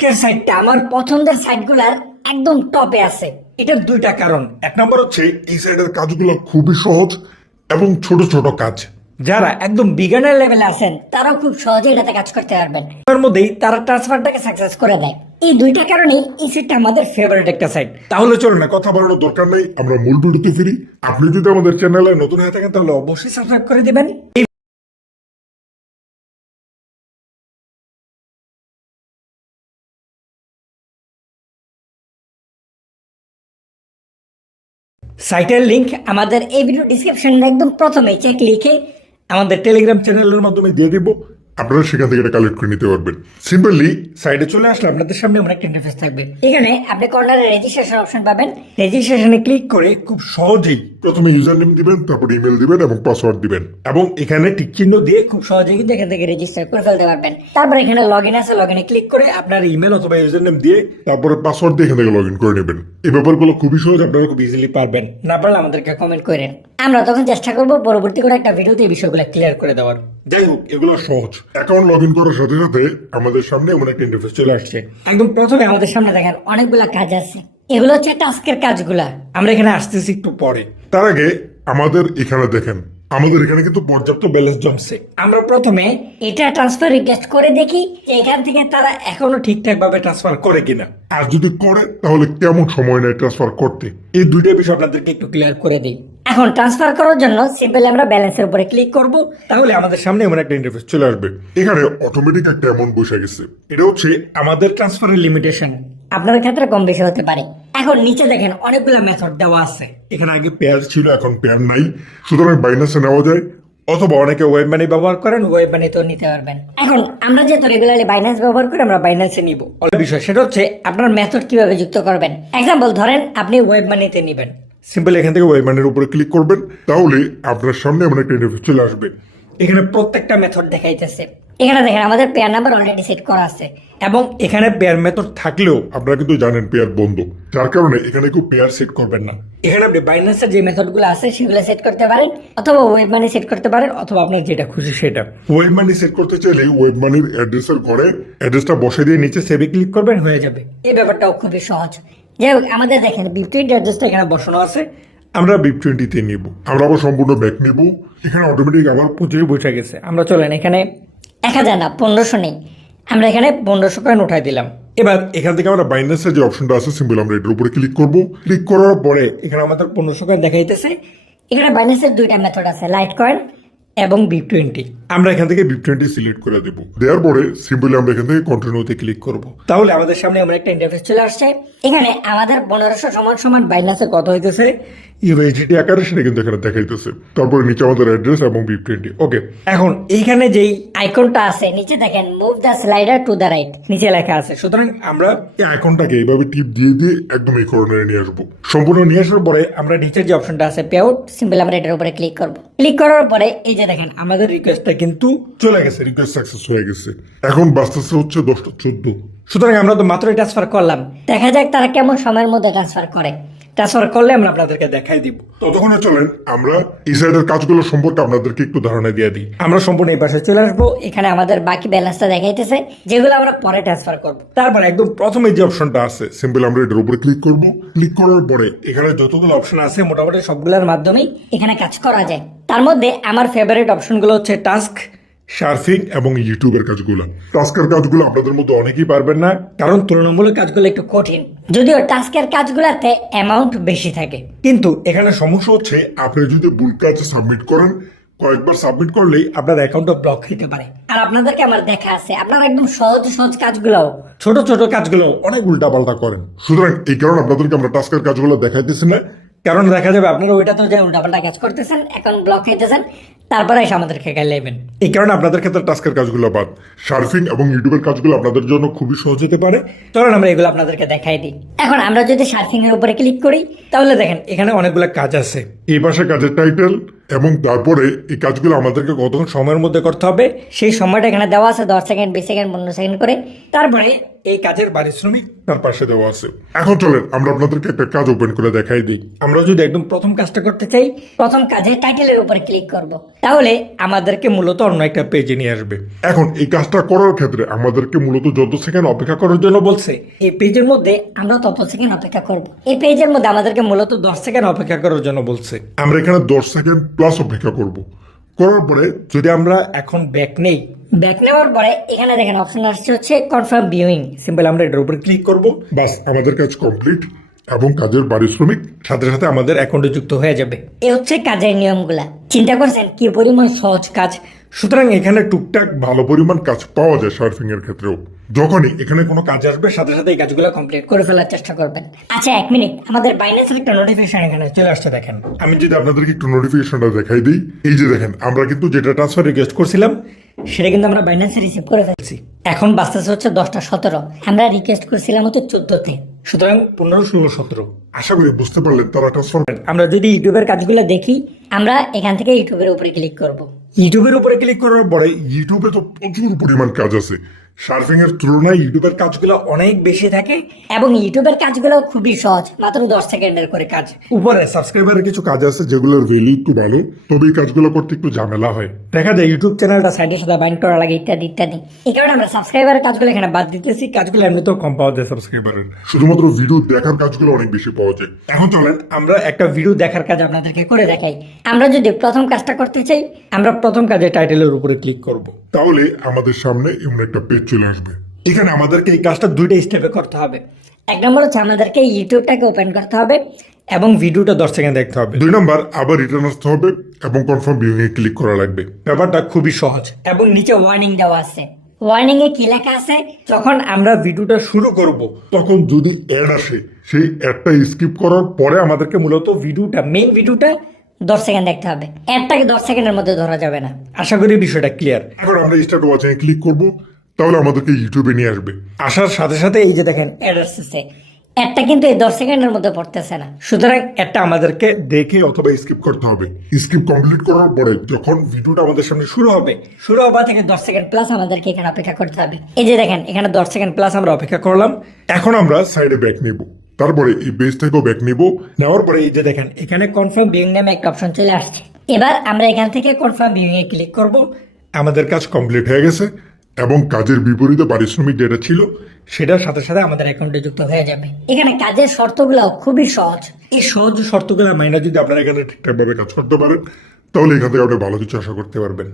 আজকের সাইটটা আমার পছন্দের সাইটগুলার একদম টপে আছে। এটার দুইটা কারণ। এক নম্বর হচ্ছে এই সাইডের কাজগুলো খুবই সহজ এবং ছোট ছোট কাজ, যারা একদম বিগিনার লেভেলে আছেন তারাও খুব সহজে এটাতে কাজ করতে পারবেন। তার মধ্যেই তারা ট্রান্সফারটাকে সাকসেস করে দেয়। এই দুইটা কারণেই এই সাইটটা আমাদের ফেভারিট একটা সাইট। তাহলে চলুন না কথা বাড়ানোর দরকার নেই, আমরা মূল ভিডিওতে ফিরি। আপনি যদি আমাদের চ্যানেলে নতুন হয়ে থাকেন তাহলে অবশ্যই সাবস্ক্রাইব করে দিবেন। সাইটের লিংক আমাদের এই ভিডিও ডিসক্রিপশনে একদম প্রথমে চেক লিখে আমাদের টেলিগ্রাম চ্যানেলের মাধ্যমে দিয়ে দিব, আপনারা সেখান থেকে এটা কালেক্ট করে নিতে পারবেন। সিম্পলি সাইডে চলে আসলে আপনাদের সামনে এমন একটা ইন্টারফেস থাকবে। এখানে আপনি কর্নারে রেজিস্ট্রেশন অপশন পাবেন। রেজিস্ট্রেশনে ক্লিক করে খুব সহজেই প্রথমে ইউজার নেম দিবেন, তারপর ইমেল দিবেন এবং পাসওয়ার্ড দিবেন, এবং এখানে টিক চিহ্ন দিয়ে খুব সহজেই কিন্তু এখান থেকে রেজিস্টার করে ফেলতে পারবেন। তারপর এখানে লগইন আছে, লগইনে ক্লিক করে আপনার ইমেল অথবা ইউজার নেম দিয়ে তারপরে পাসওয়ার্ড দিয়ে এখান থেকে লগ ইন করে নেবেন। এই ব্যাপারগুলো খুবই সহজ, আপনারা খুব ইজিলি পারবেন। না পারলে আমাদেরকে কমেন্ট করেন, আমরা তখন চেষ্টা করব পরবর্তী করে একটা ভিডিওতে এই বিষয়গুলো ক্লিয়ার করে দেওয়ার। যাই হোক, এগুলো সহজ। অ্যাকাউন্ট লগ ইন করার সাথে সাথে আমাদের সামনে এমন একটা ইন্টারফেস চলে আসছে। একদম প্রথমে আমাদের সামনে দেখেন অনেকগুলা কাজ আছে। এগুলো হচ্ছে টাস্কের কাজগুলা। আমরা এখানে আসতেছি একটু পরে। তার আগে আমাদের এখানে দেখেন, আমাদের এখানে কিন্তু পর্যাপ্ত ব্যালেন্স জমছে। আমরা প্রথমে এটা ট্রান্সফার রিকোয়েস্ট করে দেখি যে এখান থেকে তারা এখনো ঠিকঠাক ভাবে ট্রান্সফার করে কিনা, আর যদি করে তাহলে কেমন সময় নেয় ট্রান্সফার করতে। এই দুইটা বিষয় আপনাদেরকে একটু ক্লিয়ার করে দিই। এখন ট্রান্সফার করার জন্য সিম্পলি আমরা ব্যালেন্সের উপরে ক্লিক করব। তাহলে আমাদের সামনে এমন একটা ইন্টারফেস চলে আসবে। এখানে অটোমেটিক একটা অ্যামাউন্ট বসে গেছে। এটা হচ্ছে আমাদের ট্রান্সফারের লিমিটেশন। আপনাদের ক্ষেত্রে কম বেশি হতে পারে। এখন নিচে দেখেন অনেকগুলো মেথড দেওয়া আছে। এখানে আগে পেয়ার ছিল, এখন পেয়ার নাই, সুতরাং বাইন্যান্সে নেওয়া যায়, অথবা অনেকে ওয়েব মানি ব্যবহার করেন, ওয়েব মানি তো নিতে পারবেন। এখন আমরা যেহেতু রেগুলারলি বাইন্যান্স ব্যবহার করি, আমরা বাইন্যান্সে নিব। বিষয় সেটা হচ্ছে আপনার মেথড কিভাবে যুক্ত করবেন। এক্সাম্পল ধরেন আপনি ওয়েব মানিতে নেবেন। সিম্পল এখান থেকে ওয়েব মানির উপরে ক্লিক করবেন, তাহলে আপনার সামনে এমন একটা ইন্টারফেস চলে আসবে। এখানে প্রত্যেকটা মেথড দেখাইতেছে। এখানে দেখেন আমাদের পেয়ার নাম্বার অলরেডি সেট করা আছে, এবং এখানে পেয়ার মেথড থাকলেও আপনারা কিন্তু জানেন পেয়ার বন্ধ, যার কারণে এখানে কেউ পেয়ার সেট করবেন না। এখানে আপনি বাইন্যান্সের যে মেথডগুলো আছে সেগুলো সেট করতে পারেন, অথবা ওয়েব মানি সেট করতে পারেন, অথবা আপনার যেটা খুশি সেটা। ওয়েব মানি সেট করতে চাইলে ওয়েব মানির অ্যাড্রেসের ঘরে অ্যাড্রেসটা বসে দিয়ে নিচে সেভে ক্লিক করবেন, হয়ে যাবে। এই ব্যাপারটাও খুবই সহজ। যাই হোক, আমাদের দেখেন বিপরীত অ্যাড্রেসটা এখানে বসানো আছে। আমরা BIP20 নিব, আমরা আবার সম্পূর্ণ ব্যাক নিব। এখানে অটোমেটিক আবার 25 বসে গেছে। আমরা চলেন এখানে 1000 না 1500 নেই, আমরা এখানে 1500 কয়েন উঠাই দিলাম। এবার এখান থেকে আমরা বাইন্যান্সের যে অপশনটা আছে সিম্পল আমরা এটার উপরে ক্লিক করব। ক্লিক করার পরে এখানে আমাদের 1500 কয়েন দেখাইতেছে। এখানে বাইন্যান্সের দুইটা মেথড আছে, লাইট কয়েন এবং BIP20। আমরা এখান থেকে BIP20 সিলেক্ট করে দেব। দেওয়ার পরে সিম্পলি আমরা এখান থেকে কন্টিনিউতে ক্লিক করব। তাহলে আমাদের সামনে এমন একটা ইন্টারফেস চলে আসছে। এখানে আমাদের 1500 সমান সমান বাইন্যান্সে কত হইতেছে USDT আকারে সেটা কিন্তু এখানে দেখাইতেছে। তারপরে নিচে আমাদের অ্যাড্রেস এবং BIP20। ওকে, এখন এইখানে যেই আইকনটা আছে নিচে দেখেন move the slider to the right, নিচে লেখা আছে। সুতরাং আমরা এই আইকনটাকে এইভাবে টিপ দিয়ে দিয়ে একদম এই কর্নারে নিয়ে আসবো। সম্পূর্ণ নিয়ে আসার পরে আমরা নিচের যে অপশনটা আছে পে আউট, সিম্পল আমরা এটার উপরে ক্লিক করব। ক্লিক করার পরে এই যে দেখেন আমাদের রিকোয়েস্টটা কিন্তু চলে গেছে, রিকোয়েস্ট সাকসেস হয়ে গেছে। এখন বাঁচতেছে হচ্ছে 10:14। সুতরাং আমরা তো মাত্রই ট্রান্সফার করলাম, দেখা যাক তারা কেমন সময়ের মধ্যে ট্রান্সফার করে। ট্রান্সফার করলে আমরা আপনাদেরকে দেখাই দিব। ততক্ষণে চলেন আমরা এই সাইডের কাজগুলো সম্পর্কে আপনাদেরকে একটু ধারণা দিয়ে দিই। আমরা সম্পূর্ণ এই পাশে চলে আসবো। এখানে আমাদের বাকি ব্যালেন্সটা দেখাইতেছে, যেগুলো আমরা পরে ট্রান্সফার করব। তারপর একদম প্রথমে যে অপশনটা আছে সিম্পল আমরা এটার উপরে ক্লিক করব। ক্লিক করার পরে এখানে যতগুলো অপশন আছে মোটামুটি সবগুলোর মাধ্যমেই এখানে কাজ করা যায়। তার মধ্যে আমার ফেভারিট অপশনগুলো হচ্ছে টাস্ক, শার্ফিং এবং ইউটিউবের কাজগুলো। টাস্কের কাজগুলো আপনাদের মধ্যে অনেকেই পারবেন না, কারণ তুলনামূলক কাজগুলো একটু কঠিন। যদিও টাস্কের কাজগুলোতে অ্যামাউন্ট বেশি থাকে, কিন্তু এখানে সমস্যা হচ্ছে আপনি যদি ভুল কাজ সাবমিট করেন, কয়েকবার সাবমিট করলেই আপনার অ্যাকাউন্টটা ব্লক হতে পারে। আর আপনাদেরকে আমার দেখা আছে আপনারা একদম সহজ সহজ কাজগুলো, ছোট ছোট কাজগুলো অনেক উল্টাপাল্টা করেন। সুতরাং এই কারণে আপনাদেরকে আমরা টাস্কের কাজগুলো দেখাইতেছি না, কারণ দেখা যাবে আপনারা ওইটা তো যে উল্টাপাল্টা কাজ করতেছেন, অ্যাকাউন্ট ব্লক হইতেছেন, তারপরে এসে আমাদেরকে গাইলেবেন। এই কারণে আপনাদের ক্ষেত্রে টাস্কের কাজগুলো বাদ, শার্ফিং এবং ইউটিউবের কাজগুলো আপনাদের জন্য খুবই সহজ হতে পারে। চলুন আমরা এগুলো আপনাদেরকে দেখাই দিই। এখন আমরা যদি শার্ফিং এর উপরে ক্লিক করি, তাহলে দেখেন এখানে অনেকগুলো কাজ আছে। এই পাশে কাজের টাইটেল এবং তারপরে এই কাজগুলো আমাদেরকে কতক্ষণ সময়ের মধ্যে করতে হবে সেই সময়টা এখানে দেওয়া আছে, 10 সেকেন্ড, 20 সেকেন্ড, 15 সেকেন্ড করে। তারপরে এই কাজের পারিশ্রমিক তার পাশে দেওয়া আছে। এখন চলেন আমরা আপনাদেরকে একটা কাজ ওপেন করে দেখাই দিই। আমরা যদি একদম প্রথম কাজটা করতে চাই, প্রথম কাজে টাইটেলের উপরে ক্লিক করব। তাহলে আমাদেরকে মূলত অন্য একটা পেজে নিয়ে আসবে। এখন এই কাজটা করার ক্ষেত্রে আমাদেরকে মূলত যত সেকেন্ড অপেক্ষা করার জন্য বলছে, এই পেজের মধ্যে আমরা তত সেকেন্ড অপেক্ষা করব। এই পেজের মধ্যে আমাদেরকে মূলত 10 সেকেন্ড অপেক্ষা করার জন্য বলছে। আমরা এখানে 10 সেকেন্ড প্লাস অপেক্ষা করব। করার পরে যদি আমরা এখন ব্যাক নেই, ব্যাক নেওয়ার পরে এখানে দেখেন অপশন আসছে হচ্ছে কনফার্ম ভিউইং। সিম্পল আমরা এটার উপরে ক্লিক করব, বাস আমাদের কাজ কমপ্লিট এবং কাজের পারিশ্রমিক সাথে সাথে আমাদের অ্যাকাউন্টে যুক্ত হয়ে যাবে। এই হচ্ছে কাজের নিয়মগুলা। চিন্তা করছেন কি পরিমাণ সহজ কাজ। সুতরাং এখানে টুকটাক ভালো পরিমাণ কাজ পাওয়া যায় সার্ফিং এর ক্ষেত্রেও। যখনই এখানে কোনো কাজ আসবে সাথে সাথে এই কাজগুলো কমপ্লিট করে ফেলার চেষ্টা করবেন। আচ্ছা 1 মিনিট, আমাদের বাইন্যান্সের একটা নোটিফিকেশন এখানে চলে আসছে। দেখেন আমি যদি আপনাদেরকে একটু নোটিফিকেশনটা দেখাই দিই, এই যে দেখেন আমরা কিন্তু যেটা ট্রান্সফার রিকোয়েস্ট করছিলাম সেটা কিন্তু আমরা বাইন্যান্সে রিসিভ করে ফেলছি। এখন বাঁচতেছে হচ্ছে 10টা 17, আমরা রিকোয়েস্ট করছিলাম হচ্ছে 14তে। সুতরাং 15, 16, 17 আশা করি বুঝতে পারলেন তারা ট্রান্সফার। আমরা যদি ইউটিউবের কাজগুলো দেখি, আমরা এখান থেকে ইউটিউবের উপরে ক্লিক করব। ইউটিউবের উপরে ক্লিক করার পরে ইউটিউবে তো প্রচুর পরিমাণ কাজ আছে। সার্ফিং এর তুলনায় ইউটিউবের কাজগুলো অনেক বেশি থাকে এবং ইউটিউবের কাজগুলো খুবই সহজ, মাত্র 10 সেকেন্ডের করে কাজ। উপরে সাবস্ক্রাইবারের কিছু কাজ আছে যেগুলোর ভ্যালু একটু ভালো, তবে এই কাজগুলো করতে একটু ঝামেলা হয়। দেখা যায় ইউটিউব চ্যানেলটা সাইডের সাথে বাইন্ড করা লাগে ইত্যাদি ইত্যাদি। এই কারণে আমরা সাবস্ক্রাইবারের কাজগুলো এখানে বাদ দিতেছি। কাজগুলো এমনিতেও কম পাওয়া যায় সাবস্ক্রাইবারের, শুধুমাত্র ভিডিও দেখার কাজগুলো অনেক বেশি পাওয়া যায়। এখন চলেন আমরা একটা ভিডিও দেখার কাজ আপনাদেরকে করে দেখাই। আমরা যদি প্রথম কাজটা করতে চাই, আমরা প্রথম কাজে টাইটেলের উপরে ক্লিক করব। তাহলে আমাদের সামনে এমন একটা পেজ চলে আসবে। এখানে আমাদেরকে এই কাজটা দুইটা স্টেপে করতে হবে। 1 নম্বর হচ্ছে আমাদেরকে ইউটিউবটাকে ওপেন করতে হবে এবং ভিডিওটা 10 সেকেন্ড দেখতে হবে। 2 নম্বর আবার রিটার্ন আসতে হবে এবং কনফার্ম ভিউইং এ ক্লিক করা লাগবে। ব্যাপারটা খুবই সহজ এবং নিচে ওয়ার্নিং দেওয়া আছে। ওয়ার্নিং এ কি লেখা আছে? যখন আমরা ভিডিওটা শুরু করব তখন যদি অ্যাড আসে, সেই অ্যাডটা স্কিপ করার পরে আমাদেরকে মূলত ভিডিওটা মেইন ভিডিওটা 10 সেকেন্ড দেখতে হবে। অ্যাডটাকে 10 সেকেন্ডের মধ্যে ধরা যাবে না। আশা করি বিষয়টা ক্লিয়ার। এখন আমরা স্টার্ট ওয়াচিং এ ক্লিক করব, তাহলে আমাদেরকে ইউটিউবে নিয়ে আসবে। আসার সাথে সাথে এই যে দেখেন অ্যাড আসছে। অ্যাডটা কিন্তু এই 10 সেকেন্ডের মধ্যে পড়তেছে না। সুতরাং অ্যাডটা আমাদেরকে দেখে অথবা স্কিপ করতে হবে। স্কিপ কমপ্লিট করার পরে যখন ভিডিওটা আমাদের সামনে শুরু হবে, শুরু হওয়া থেকে 10 সেকেন্ড প্লাস আমাদেরকে এখানে অপেক্ষা করতে হবে। এই যে দেখেন এখানে 10 সেকেন্ড প্লাস আমরা অপেক্ষা করলাম। এখন আমরা সাইডে ব্যাক নেব, তারপরে এই পেজ থেকেও ব্যাক নেব। নেওয়ার পরে এই যে দেখেন এখানে কনফার্ম ভিউইং নামে একটা অপশন চলে আসছে। এবার আমরা এখান থেকে কনফার্ম ভিউইং এ ক্লিক করব। আমাদের কাজ কমপ্লিট হয়ে গেছে এবং কাজের বিপরীতে পারিশ্রমিক যেটা ছিল সেটার সাথে সাথে আমাদের অ্যাকাউন্টে যুক্ত হয়ে যাবে। এখানে কাজের শর্তগুলো খুবই সহজ। এই সহজ শর্তগুলো মাইনা যদি আপনারা এখানে ঠিকঠাকভাবে কাজ করতে পারেন, তাহলে এখান থেকে আপনি ভালো কিছু আশা করতে পারবেন।